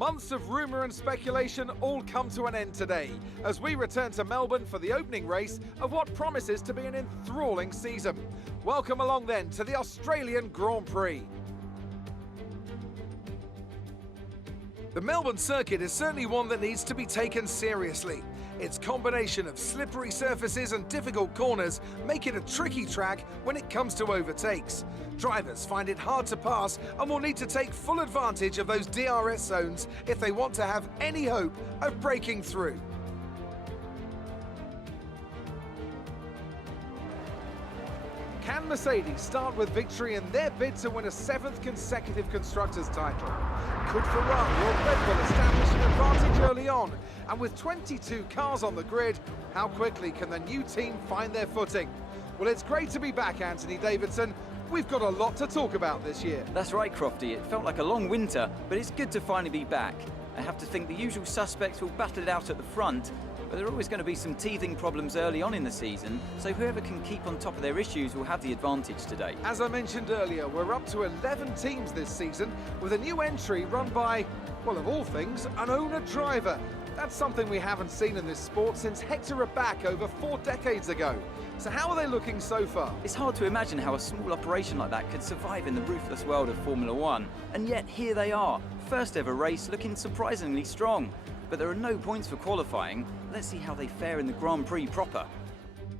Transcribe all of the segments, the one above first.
Months of rumour and speculation all come to an end today as we return to Melbourne for the opening race of what promises to be an enthralling season. Welcome along then to the Australian Grand Prix. The Melbourne circuit is certainly one that needs to be taken seriously. Its combination of slippery surfaces and difficult corners make it a tricky track when it comes to overtakes. Drivers find it hard to pass and will need to take full advantage of those DRS zones if they want to have any hope of breaking through. Can Mercedes start with victory in their bid to win a 7th consecutive Constructors' title? Could Ferrari or Red Bull establish an advantage early on? And with 22 cars on the grid, how quickly can the new team find their footing? Well, it's great to be back, Anthony Davidson. We've got a lot to talk about this year. That's right, Crofty. It felt like a long winter, but it's good to finally be back. I have to think the usual suspects will battle it out at the front, but there are always going to be some teething problems early on in the season, so whoever can keep on top of their issues will have the advantage today. As I mentioned earlier, we're up to 11 teams this season, with a new entry run by, well, of all things, an owner-driver. That's something we haven't seen in this sport since Hector Raback over 4 decades ago. So how are they looking so far? It's hard to imagine how a small operation like that could survive in the ruthless world of Formula One. And yet here they are, first ever race looking surprisingly strong. But there are no points for qualifying. Let's see how they fare in the Grand Prix proper.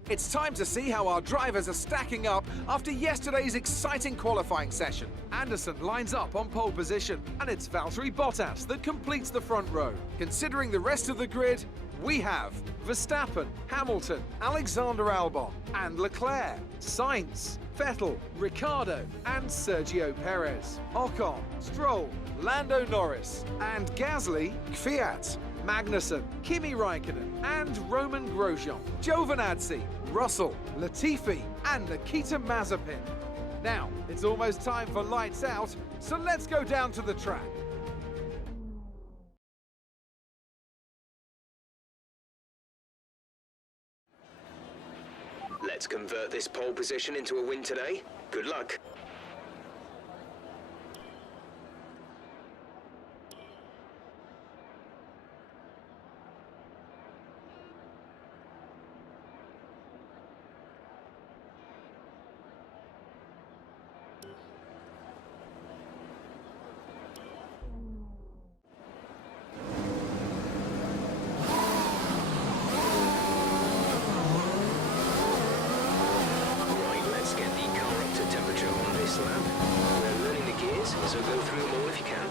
It's time to see how our drivers are stacking up after yesterday's exciting qualifying session. Anderson lines up on pole position, and it's Valtteri Bottas that completes the front row. Considering the rest of the grid, we have Verstappen, Hamilton, Alexander Albon, and Leclerc, Sainz, Vettel, Ricciardo, and Sergio Perez, Ocon, Stroll, Lando Norris, and Gasly, Kvyat, Magnussen, Kimi Raikkonen, and Roman Grosjean, Giovinazzi, Russell, Latifi, and Nikita Mazepin. Now, it's almost time for lights out, so let's go down to the track. Let's convert this pole position into a win today. Good luck. We're learning the gears, so go through them all if you can.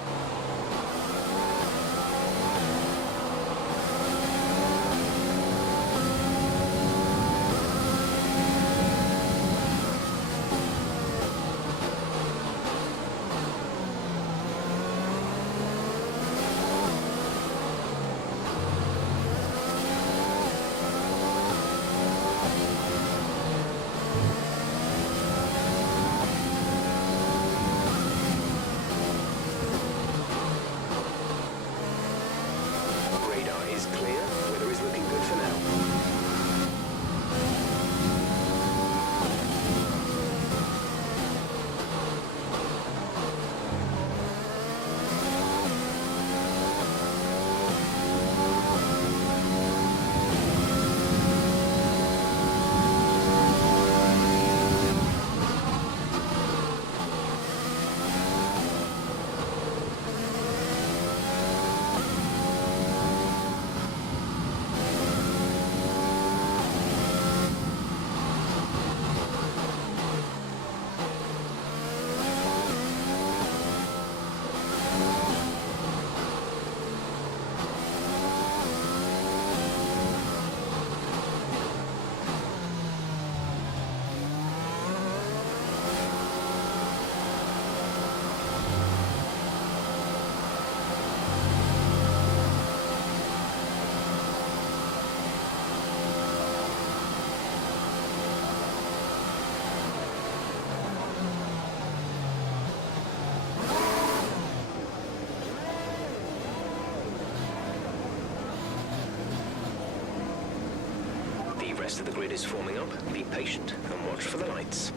Clear, weather is looking good for now. The rest of the grid is forming up. Be patient and watch for the lights.